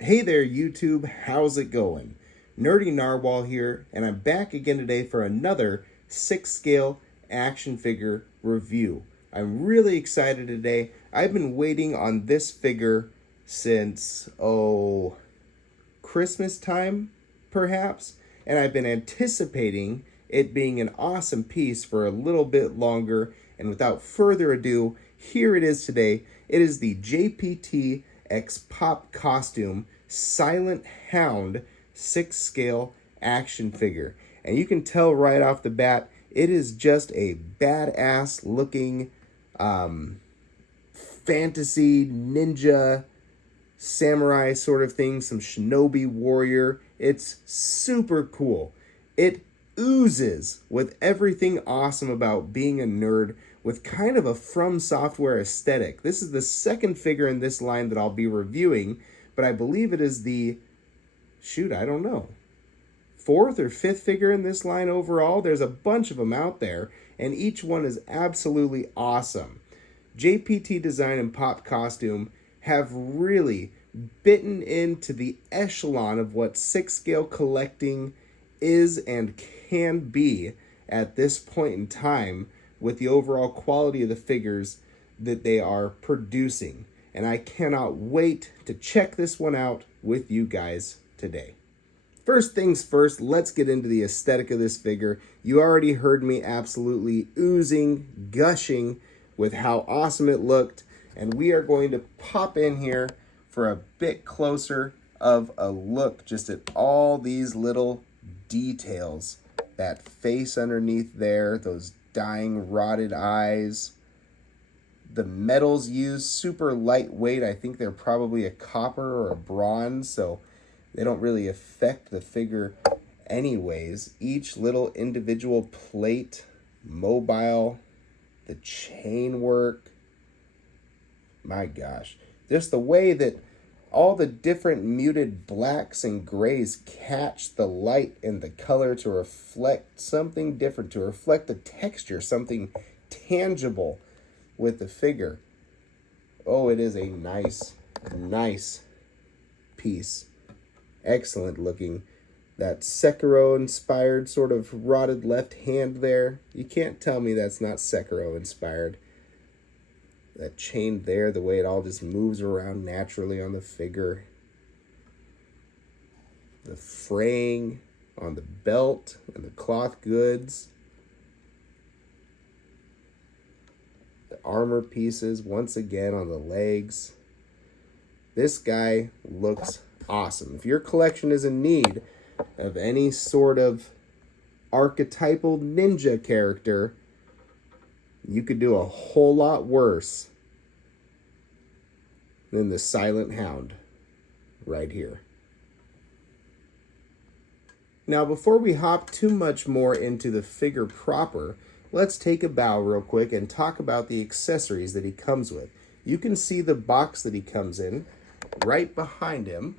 Hey there, YouTube. How's it going? Nerdy Narwhal here, and I'm back again today for another 6-scale action figure review. I'm really excited today. I've been waiting on this figure since, Christmas time, perhaps, and I've been anticipating it being an awesome piece for a little bit longer. And without further ado, here it is today. It is the JPT X PopCostume Silent Hound 6-scale action figure. And you can tell right off the bat, it is just a badass looking fantasy ninja samurai sort of thing, some Shinobi warrior. It's super cool. It oozes with everything awesome about being a nerd with kind of a From Software aesthetic. This is the second figure in this line that I'll be reviewing, but I believe it is the, I don't know, fourth or fifth figure in this line overall. There's a bunch of them out there, and each one is absolutely awesome. Jptdesign and PopCostume have really bitten into the echelon of what 6-scale collecting is and can be at this point in time with the overall quality of the figures that they are producing. And I cannot wait to check this one out with you guys today. First things first, let's get into the aesthetic of this figure. You already heard me absolutely oozing, gushing with how awesome it looked. And we are going to pop in here for a bit closer of a look just at all these little details. That face underneath there, those dying rotted eyes. The metals used, super lightweight. I think they're probably a copper or a bronze, so they don't really affect the figure anyways. Each little individual plate, mobile, the chain work. My gosh, just the way that all the different muted blacks and grays catch the light and the color to reflect something different, to reflect the texture, something tangible with the figure. Oh, it is a nice piece. Excellent looking. That Sekiro-inspired sort of rotted left hand there. You can't tell me that's not Sekiro-inspired. That chain there, the way it all just moves around naturally on the figure. The fraying on the belt and the cloth goods. The armor pieces, once again, on the legs. This guy looks awesome. If your collection is in need of any sort of archetypal ninja character, you could do a whole lot worse than the Silent Hound right here. Now, before we hop too much more into the figure proper, let's take a bow real quick and talk about the accessories that he comes with. You can see the box that he comes in right behind him.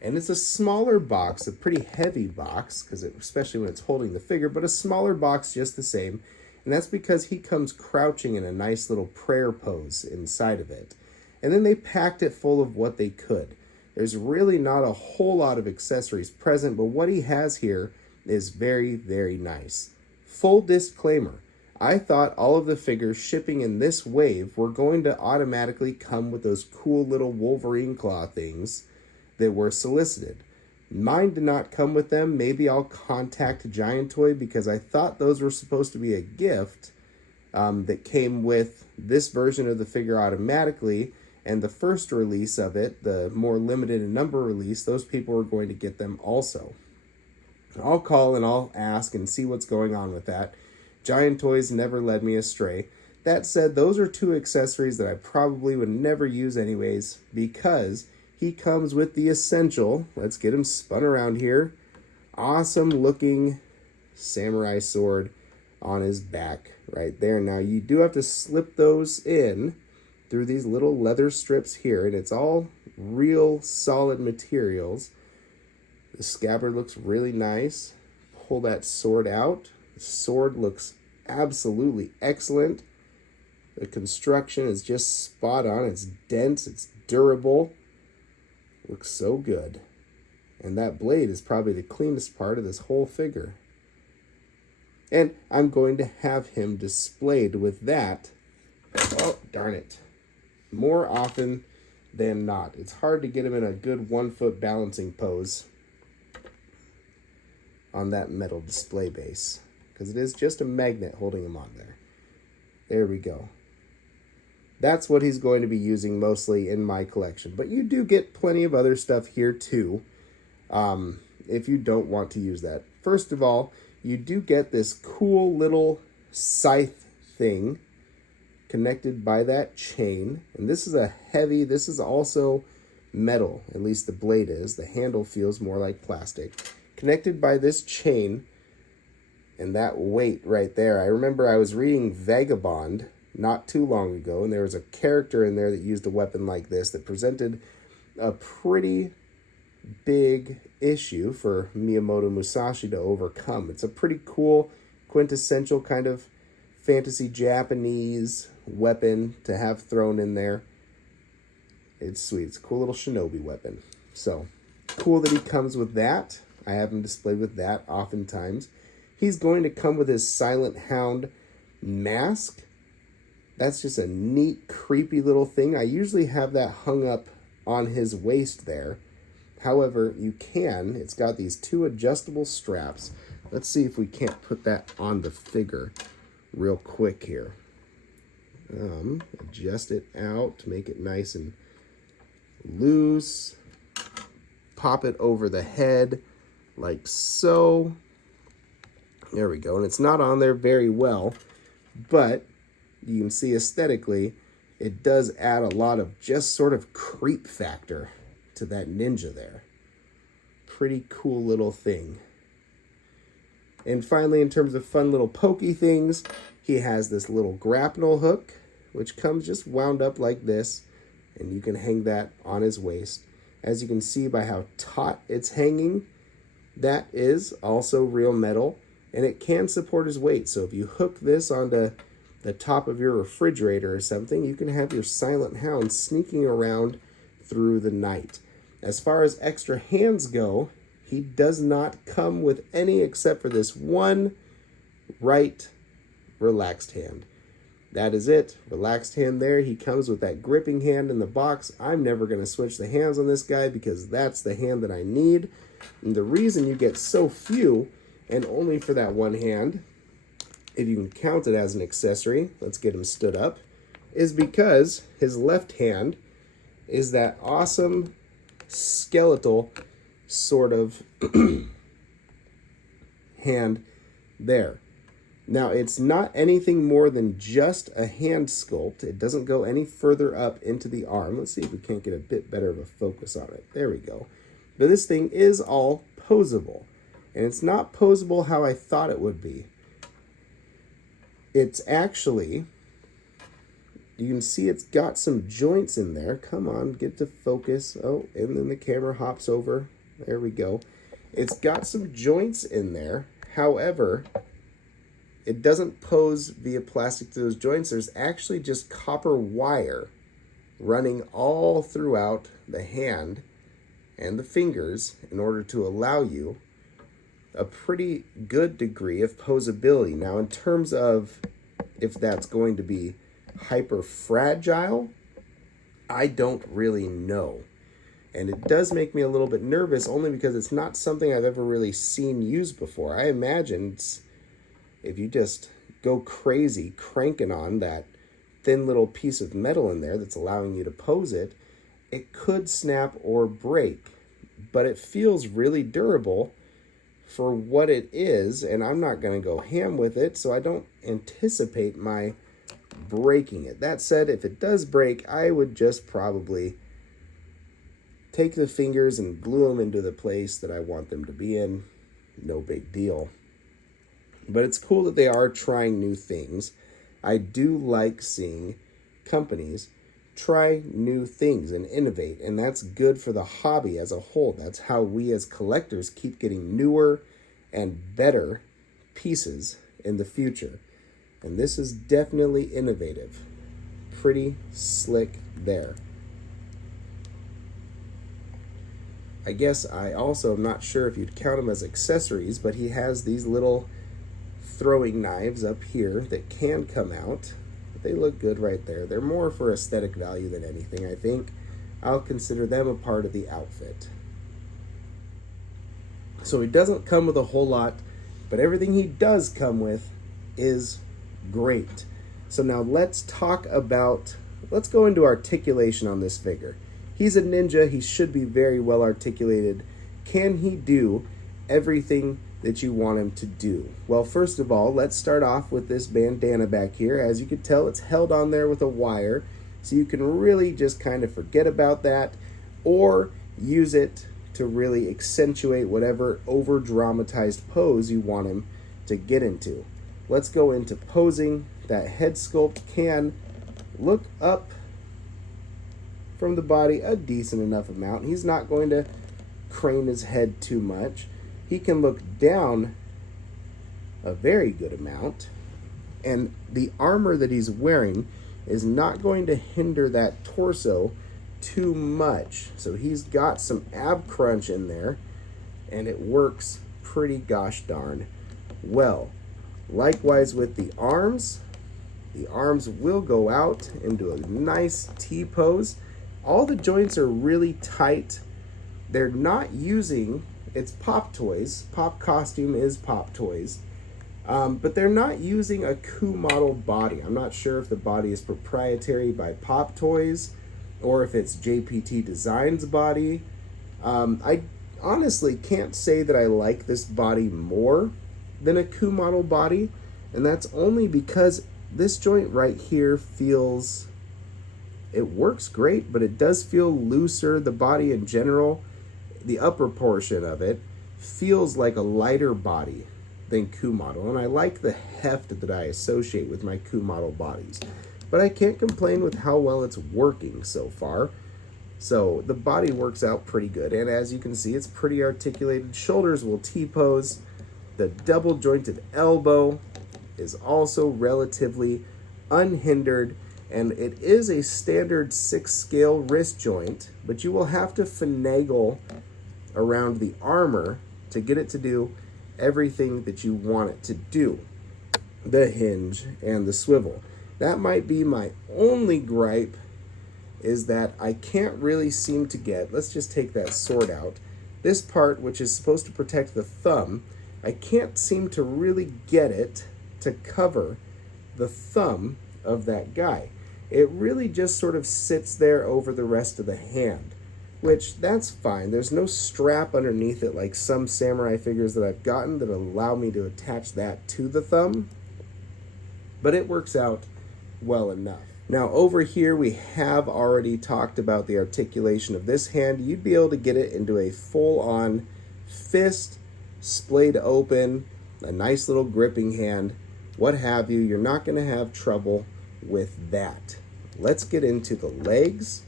And it's a smaller box, a pretty heavy box, especially when it's holding the figure, but a smaller box just the same. And that's because he comes crouching in a nice little prayer pose inside of it. And then they packed it full of what they could. There's really not a whole lot of accessories present, but what he has here is very, very nice. Full disclaimer, I thought all of the figures shipping in this wave were going to automatically come with those cool little Wolverine claw things that were solicited. Mine did not come with them. Maybe I'll contact Giant Toy because I thought those were supposed to be a gift that came with this version of the figure automatically, and the first release of it, the more limited in number release, those people were going to get them also. I'll call and I'll ask and see what's going on with that. Giant Toys never led me astray. That said, those are two accessories that I probably would never use anyways because he comes with the essential, let's get him spun around here, awesome looking samurai sword on his back right there. Now you do have to slip those in through these little leather strips here, and it's all real solid materials. The scabbard looks really nice. Pull that sword out. The sword looks absolutely excellent. The construction is just spot on. It's dense, it's durable. Looks so good. And that blade is probably the cleanest part of this whole figure. And I'm going to have him displayed with that, oh, darn it, more often than not. It's hard to get him in a good 1 foot balancing pose on that metal display base, because it is just a magnet holding him on there. There we go. That's what he's going to be using mostly in my collection. But you do get plenty of other stuff here too, if you don't want to use that. First of all, you do get this cool little scythe thing connected by that chain. And this is also metal, at least the blade is. The handle feels more like plastic. Connected by this chain and that weight right there. I remember I was reading Vagabond not too long ago, and there was a character in there that used a weapon like this that presented a pretty big issue for Miyamoto Musashi to overcome. It's a pretty cool, quintessential kind of fantasy Japanese weapon to have thrown in there. It's sweet. It's a cool little shinobi weapon. So, cool that he comes with that. I have him displayed with that oftentimes. He's going to come with his Silent Hound mask. That's just a neat, creepy little thing. I usually have that hung up on his waist there. However, you can. It's got these 2 adjustable straps. Let's see if we can't put that on the figure real quick here. Adjust it out to make it nice and loose. Pop it over the head like so. There we go. And it's not on there very well, but you can see aesthetically, it does add a lot of just sort of creep factor to that ninja there. Pretty cool little thing. And finally, in terms of fun little pokey things, he has this little grapnel hook, which comes just wound up like this, and you can hang that on his waist. As you can see by how taut it's hanging, that is also real metal, and it can support his weight. So if you hook this onto the top of your refrigerator or something, you can have your Silent Hound sneaking around through the night. As far as extra hands go, he does not come with any except for this one right relaxed hand. That is it. Relaxed hand there. He comes with that gripping hand in the box. I'm never going to switch the hands on this guy because that's the hand that I need. And the reason you get so few, and only for that one hand, if you can count it as an accessory, let's get him stood up, is because his left hand is that awesome skeletal sort of hand there. Now, it's not anything more than just a hand sculpt. It doesn't go any further up into the arm. Let's see if we can't get a bit better of a focus on it. There we go. But this thing is all posable. And it's not posable how I thought it would be. It's actually, you can see it's got some joints in there. Come on, get to focus. Oh, and then the camera hops over. There we go. It's got some joints in there. However, it doesn't pose via plastic to those joints. There's actually just copper wire running all throughout the hand and the fingers in order to allow you a pretty good degree of posability. Now, in terms of if that's going to be hyper fragile, I don't really know. And it does make me a little bit nervous only because it's not something I've ever really seen used before. I imagine if you just go crazy cranking on that thin little piece of metal in there that's allowing you to pose it, it could snap or break. But it feels really durable for what it is, and I'm not going to go ham with it, so I don't anticipate my breaking it. That said, if it does break, I would just probably take the fingers and glue them into the place that I want them to be in. No big deal. But it's cool that they are trying new things. I do like seeing companies try new things and innovate, and that's good for the hobby as a whole. That's how we as collectors keep getting newer and better pieces in the future. And this is definitely innovative. Pretty slick there. I guess I also am not sure if you'd count them as accessories, but he has these little throwing knives up here that can come out. But they look good right there. They're more for aesthetic value than anything, I think. I'll consider them a part of the outfit. So he doesn't come with a whole lot, but everything he does come with is great. So now let's go into articulation on this figure. He's a ninja. He should be very well articulated. Can he do everything that you want him to do? Well, first of all, let's start off with this bandana back here. As you can tell, it's held on there with a wire, so you can really just kind of forget about that or use it to really accentuate whatever over-dramatized pose you want him to get into. Let's go into posing. That head sculpt can look up from the body a decent enough amount. He's not going to crane his head too much. He can look down a very good amount. And the armor that he's wearing is not going to hinder that torso too much. So he's got some ab crunch in there, and it works pretty gosh darn well. Likewise with the arms will go out into a nice T pose. All the joints are really tight. They're not using, it's Pop Toys. PopCostume is Pop Toys. But they're not using a Coup model body. I'm not sure if the body is proprietary by Pop Toys or if it's Jptdesign's body. I honestly can't say that I like this body more than a Coup model body, and that's only because this joint right here feels, it works great, but it does feel looser. The body in general, the upper portion of it, feels like a lighter body than Coup model, and I like the heft that I associate with my Coup model bodies. But I can't complain with how well it's working so far. So the body works out pretty good, and as you can see, it's pretty articulated. Shoulders will T-pose. The double jointed elbow is also relatively unhindered, and it is a standard 6-scale wrist joint, but you will have to finagle around the armor to get it to do everything that you want it to do. The hinge and the swivel. That might be my only gripe, is that I can't really seem to get, let's just take that sword out, this part which is supposed to protect the thumb, I can't seem to really get it to cover the thumb of that guy. It really just sort of sits there over the rest of the hand, which that's fine. There's no strap underneath it like some samurai figures that I've gotten that allow me to attach that to the thumb, but it works out well enough. Now over here we have already talked about the articulation of this hand. You'd be able to get it into a full-on fist, splayed open, a nice little gripping hand, what have you. You're not going to have trouble with that. Let's get into the legs.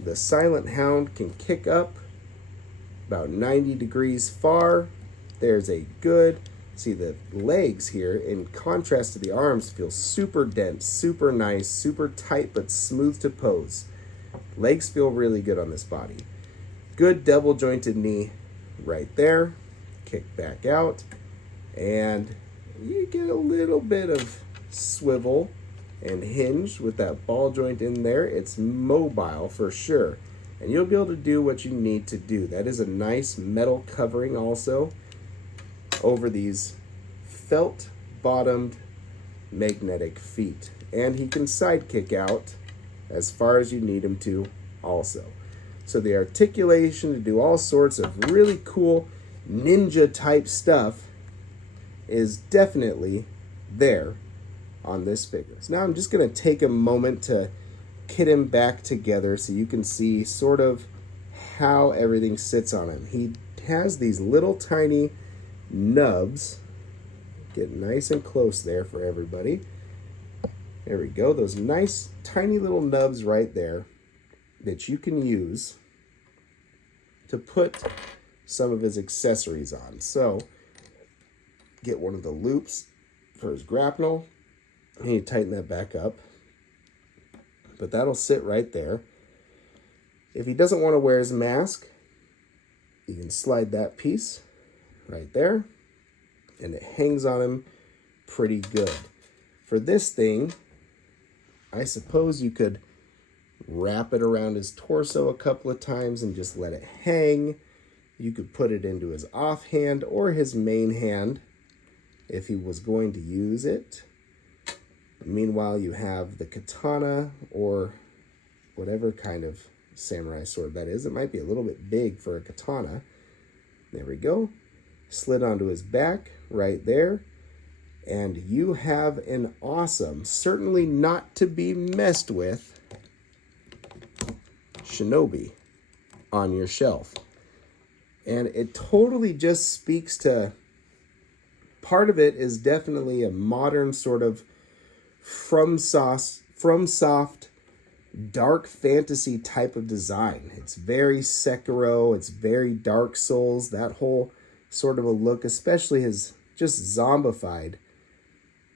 The Silent Hound can kick up about 90 degrees far. There's a good, see the legs here, in contrast to the arms, feel super dense, super nice, super tight, but smooth to pose. Legs feel really good on this body. Good double jointed knee right there. Kick back out, and you get a little bit of swivel and hinge with that ball joint in there. It's mobile for sure, and you'll be able to do what you need to do. That is a nice metal covering also over these felt bottomed magnetic feet, and he can sidekick out as far as you need him to also. So the articulation to do all sorts of really cool ninja type stuff is definitely there on this figure. So now I'm just going to take a moment to kit him back together so you can see sort of how everything sits on him. He has these little tiny nubs. Get nice and close there for everybody. There we go. Those nice tiny little nubs right there that you can use to put some of his accessories on. So get one of the loops for his grapnel, and you tighten that back up, but that'll sit right there. If he doesn't want to wear his mask, You can slide that piece right there, and it hangs on him pretty good. For this thing, I suppose you could wrap it around his torso a couple of times and just let it hang. You could put it into his offhand or his main hand if he was going to use it. Meanwhile, you have the katana or whatever kind of samurai sword that is. It might be a little bit big for a katana. There we go. Slid onto his back right there. And you have an awesome, certainly not to be messed with, Shinobi on your shelf. And it totally just speaks to, part of it is definitely a modern sort of from soft dark fantasy type of design. It's very Sekiro, it's very Dark Souls, that whole sort of a look, especially his just zombified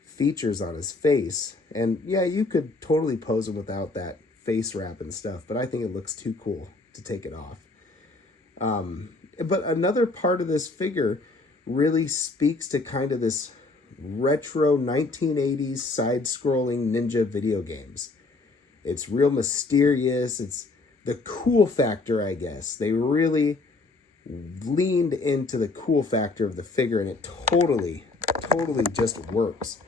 features on his face. And yeah, you could totally pose him without that face wrap and stuff, but I think it looks too cool to take it off. But another part of this figure really speaks to kind of this retro 1980s side-scrolling ninja video games. It's real mysterious. It's the cool factor, I guess. They really leaned into the cool factor of the figure, and it totally just works.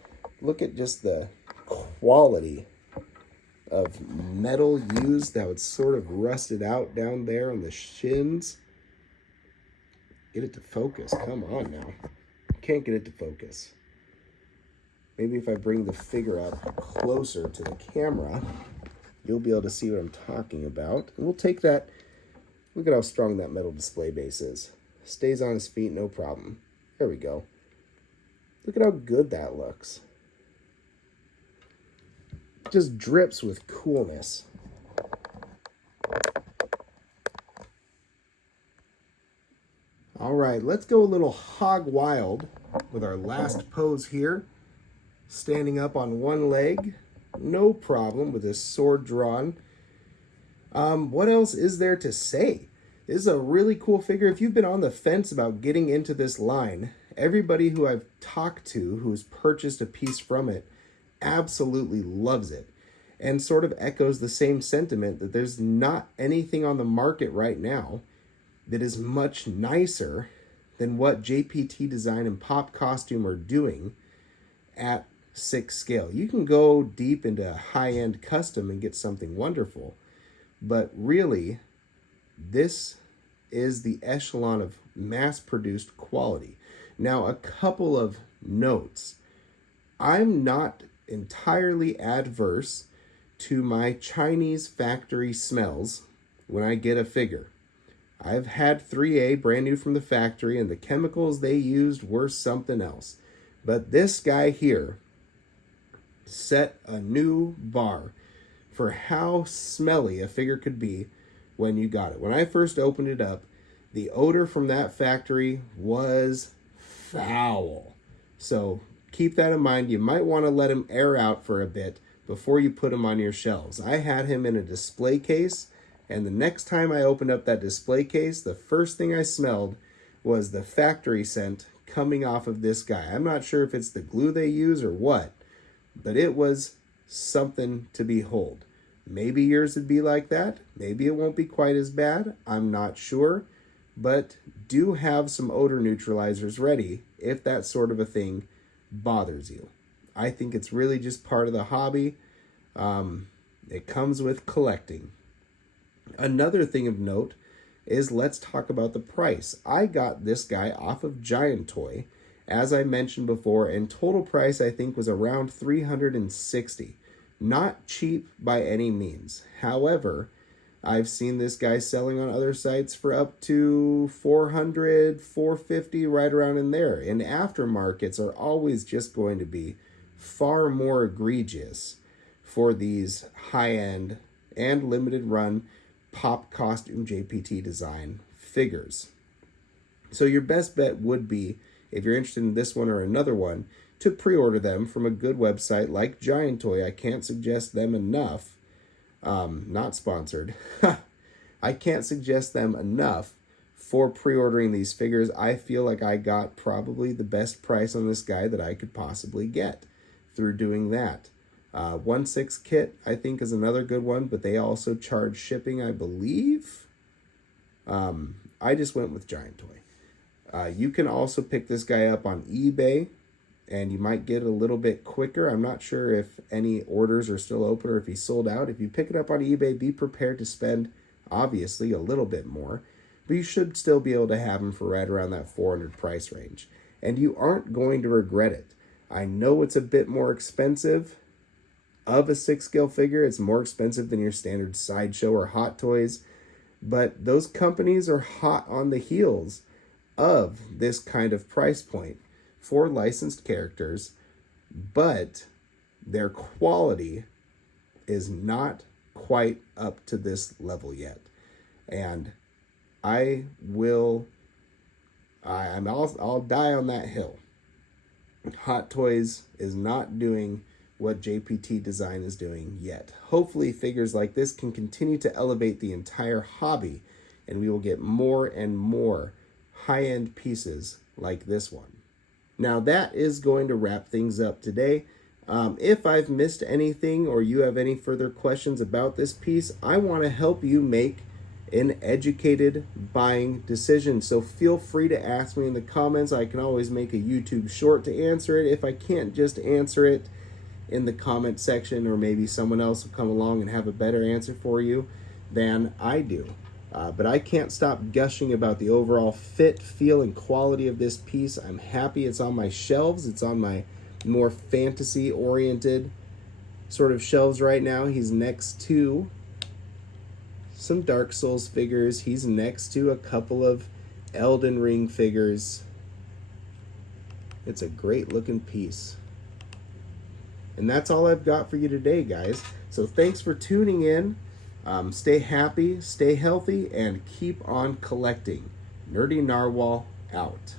Look at just the quality of metal used that would sort of rusted out down there on the shins. Get it to focus. Come on now. Can't get it to focus. Maybe if I bring the figure up closer to the camera, you'll be able to see what I'm talking about. And we'll take that. Look at how strong that metal display base is. Stays on his feet, no problem. There we go. Look at how good that looks. Just drips with coolness. All right, let's go a little hog wild with our last pose here. Standing up on one leg, no problem with his sword drawn. What else is there to say? This is a really cool figure. If you've been on the fence about getting into this line, everybody who I've talked to who's purchased a piece from it absolutely loves it, and sort of echoes the same sentiment that there's not anything on the market right now that is much nicer than what Jptdesign and PopCostume are doing at 6 scale. You can go deep into high-end custom and get something wonderful, but really, this is the echelon of mass-produced quality. Now, a couple of notes. I'm not entirely adverse to my Chinese factory smells when I get a figure. I've had 3A brand new from the factory, and the chemicals they used were something else. But this guy here set a new bar for how smelly a figure could be when you got it. When I first opened it up, the odor from that factory was foul. So keep that in mind. You might want to let him air out for a bit before you put him on your shelves. I had him in a display case, and the next time I opened up that display case, the first thing I smelled was the factory scent coming off of this guy. I'm not sure if it's the glue they use or what, but it was something to behold. Maybe yours would be like that. Maybe it won't be quite as bad. I'm not sure. But do have some odor neutralizers ready if that sort of a thing bothers you. I think it's really just part of the hobby. It comes with collecting. Another thing of note is, let's talk about the price. I got this guy off of Giant Toy, as I mentioned before, and total price I think was around $360. Not cheap by any means. However, I've seen this guy selling on other sites for up to $400, $450, right around in there. And aftermarkets are always just going to be far more egregious for these high-end and limited run PopCostume Jptdesign figures. So your best bet would be, if you're interested in this one or another one, to pre-order them from a good website like Giant Toy. I can't suggest them enough. Not sponsored. I can't suggest them enough for pre-ordering these figures. I feel like I got probably the best price on this guy that I could possibly get through doing that. 1/6 kit, I think, is another good one, but they also charge shipping, I believe. I just went with Giant Toy. You can also pick this guy up on eBay, and you might get it a little bit quicker. I'm not sure if any orders are still open or if he's sold out. If you pick it up on eBay, be prepared to spend, obviously, a little bit more, but you should still be able to have him for right around that $400 price range. And you aren't going to regret it. I know it's a bit more expensive of a 6-scale figure. It's more expensive than your standard Sideshow or Hot Toys, but those companies are hot on the heels of this kind of price point for licensed characters, but their quality is not quite up to this level yet. And I'll die on that hill. Hot Toys is not doing what JPT-Design is doing yet. Hopefully figures like this can continue to elevate the entire hobby, and we will get more and more high-end pieces like this one. Now that is going to wrap things up today. If I've missed anything or you have any further questions about this piece, I want to help you make an educated buying decision. So feel free to ask me in the comments. I can always make a YouTube short to answer it. If I can't just answer it in the comment section, or maybe someone else will come along and have a better answer for you than I do. But I can't stop gushing about the overall fit, feel, and quality of this piece. I'm happy it's on my shelves. It's on my more fantasy-oriented sort of shelves right now. He's next to some Dark Souls figures. He's next to a couple of Elden Ring figures. It's a great looking piece. And that's all I've got for you today, guys. So thanks for tuning in. Stay happy, stay healthy, and keep on collecting. Nerdy Narwhal out.